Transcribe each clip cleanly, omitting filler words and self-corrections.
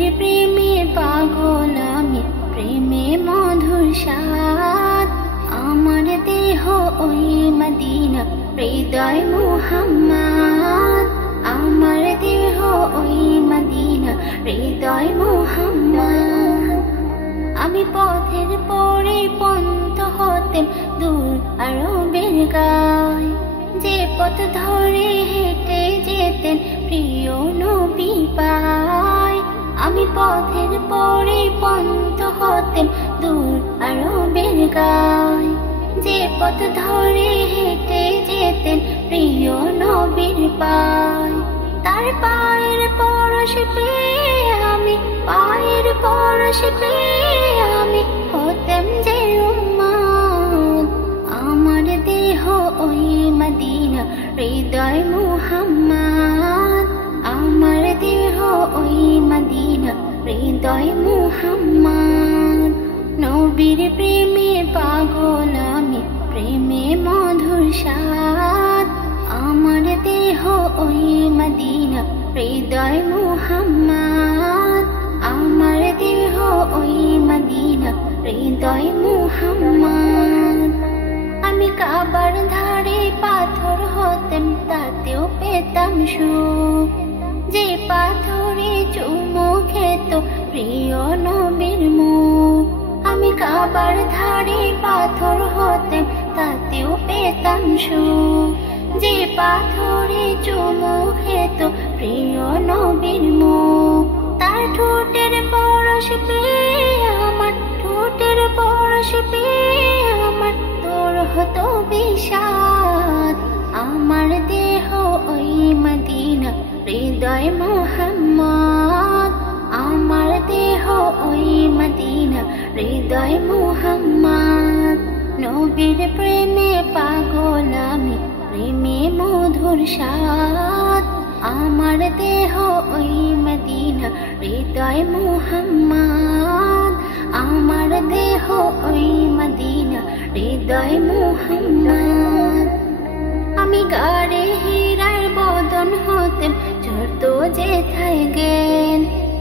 নবীর প্রেমে পাগল আমি, প্রেমে মধুর স্বাদ। আমার দেহ ওই মদিনা, হৃদয় মুহাম্মদ। আমার দেহ ওই মদিনা, হৃদয় মুহাম্মদ। আমি পথের পরে পন্ত হতেন দূর আরবের গায়, যে পথ ধরে হেঁটে যেতেন প্রিয় নবী পায়। আমি পথের পরে পন্ত হতেন দূর আরবের গায়, যে পথ ধরে হেঁটে যেতেন প্রিয় নবীর পায়। তার পায়ের পরশ পেয়ে আমি, পায়ের পরশ পেয়ে আমি হতেম যে উম্মত। আমার দেহ ওই মদিনা, হৃদয় মুহাম্মদ। আমার দেহ ওই মদিনা, হৃদয় মুহাম্মদ। নবীর প্রেমে পাগল আমি, প্রেমে মধুর স্বাদ। আমার দেহ ওই মদিনা, হৃদয় মুহাম্মদ। আমার দেহ ওই মদিনা, হৃদয় মুহাম্মদ। আমি কাবার ধারে পাথর হতেম, তাতেও পেতাম সুখ, যে পাথরে চুমু খেত প্রিয় নবীর মুখ। আমি কাবার ধারে পাথর হতেম, তাতেও পেতাম সুখ, যে পাথরে চুমু খেত প্রিয় নবীর মুখ। তার ঠোঁটের পরশ পেয়ে আমার, ঠোঁটের পরশ পেয়ে আমার তোর হতো বিষাদ। আমার দেহ ওই মদিনা, হৃদয় মুহাম্মদ। আমার দেহ ওই মদিনা, হৃদয় মুহাম্মদ। নবীর প্রেমে পাগল আমি, প্রেমে মধুর স্বাদ। আমার দেহ ওই মদিনা, হৃদয় মুহাম্মদ। আমার দেহ ওই মদিনা, হৃদয় মুহাম্মদ। আমি গাড়ে হীরার বদন হতেম, চড়ত যেথায় জ্ঞান,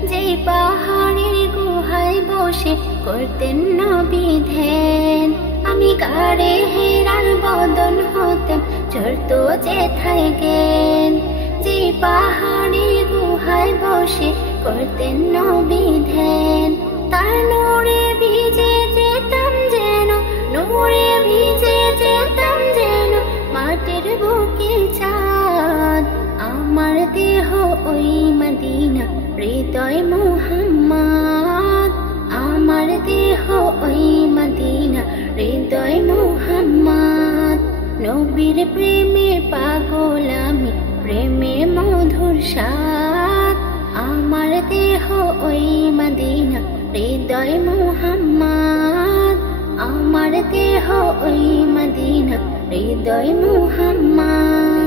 যে পাহাড়ের গুহায় বসে করতেন নবী ধ্যান। আমি গাড়ে হীরার বদন হতেম, চড়ত যেথায় জ্ঞান, যে পাহাড়ের গুহায় বসে করতেন নবী ধ্যান। তার নূরে ভিজে যেতাম যেন, নূরে ভিজে যেতাম যেন মাটির বুকে চাঁদ। আমার দেহ ওই মদিনা, হৃদয় মুহাম্মদ। আমার দেহ ওই মদিনা, হৃদয় মুহাম্মদ। নবীর প্রেমে পাগল আমি, প্রেমে মধুর স্বাদ। আমার দেহ ওই মদিনা, হৃদয় মুহাম্মদ। আমার দেহ ওই মদিনা, হৃদয় মুহাম্মদ।